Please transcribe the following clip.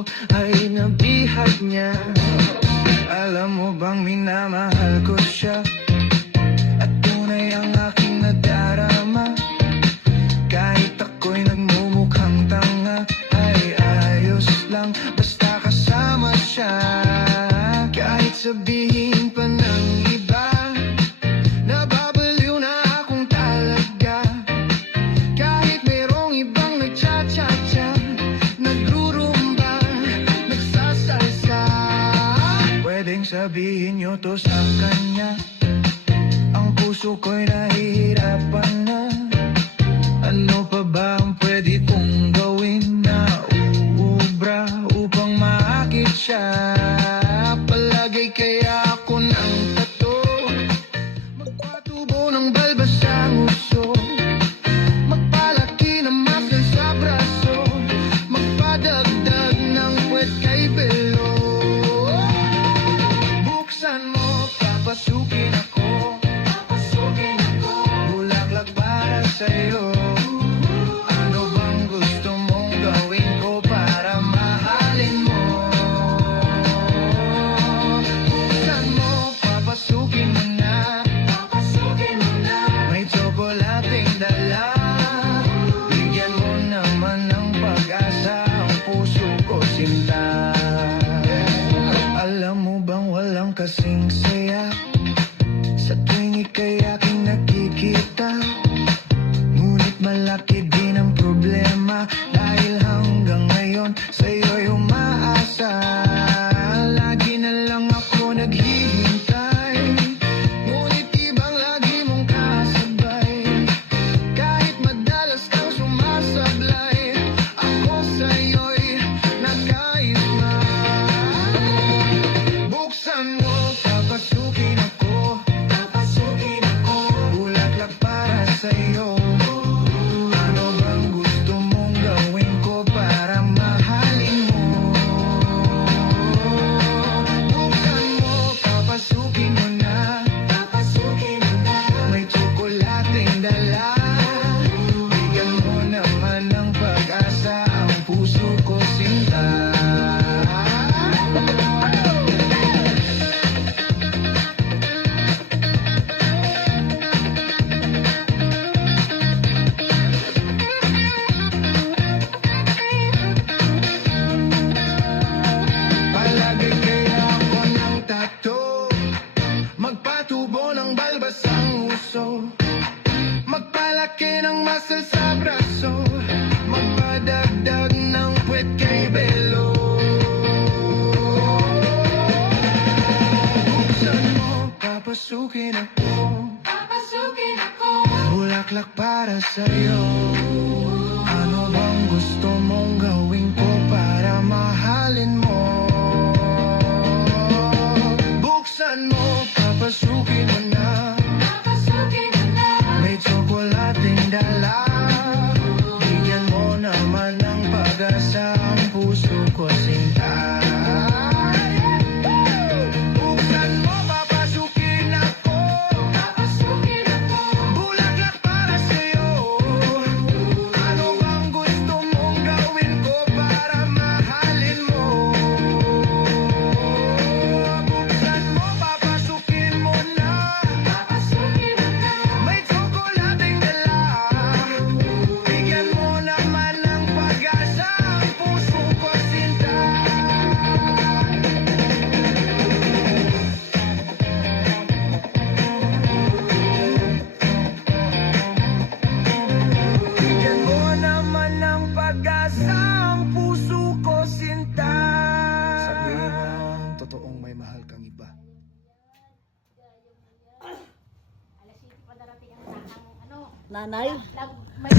ko ay nabihag niya. Alam mo bang minamahal ko siya, at tunay ang aking nadarama. Kahit ako'y nagmumukhang tanga, ay ayos lang basta kasama siya. Kahit sabihin pa ng iba, nababaliw na akong talaga. Kahit merong ibang nagcha-cha-cha, nagrurumba, nagsasalsa. Pwedeng sabihin nyo to sa kanya, ang puso ko'y nahihirapan na. Ano pa ba ang pwede kong gawin na uubra upang maakit siya? Palagay kaya ako ng tato, magpatubo ng balbas sa nguso, magpalaki ng muscle sa braso, magpadagdag ng puwet kay belo. Buksan mo, papasukin ako, bulaklak para sa'yo. Ano bang gusto mong gawin ko para mahalin mo? Buksan mo, papasukin mo na, may tsokolating dala. Bigyan mo naman ng pag-asa ang puso ko, sinta. Alam mo bang walang kasing saya sa tuwing ika'y aking nakikita? Ngunit malaki din ang problema, dahil hanggang ngayon sa'yo'y umaasa. Lagi na lang ako naghihintay, ngunit ibang lagi mong kasabay. Kahit madalas kang sumasablay, ako sa'yo'y nakaisma. Buksan mo, papasukin ako, bulaklak para sa'yo. Ano bang gusto mong gawin ko para mahalin mo? Buksan mo, papasukin mo na, may tsokolating dala. Bigyan mo naman ng pag-asa ang puso ko, sinta. Palagay kaya ako ng tato, magpatubo ng balbas ang uso, magpalaki ng muscle sa braso, magpadagdag ng puwet kay belo. Buksan mo, papasukin ako, bulaklak para sa'yo. Ano bang gusto mong gawin ko para mahalin mo? Buksan mo, papasukin mo na, may tsokolating dala. Bigyan mo naman ng pag-asa ang puso ko, sinta. Buksan mo, papasukin ako, bulaklak para sa'yo. Ano bang gusto mong gawin ko para mahalin mo? Buksan mo, papasukin mo na, may tsokolating dala. Bigyan mo naman ng pag-asa ang puso ko, sinta. Bigyan mo naman ng pag-asa ang puso ko, sinta. Sabihin mo ang totoong may mahal kang iba. Alas 7 pa darating ang ano. Nanay? May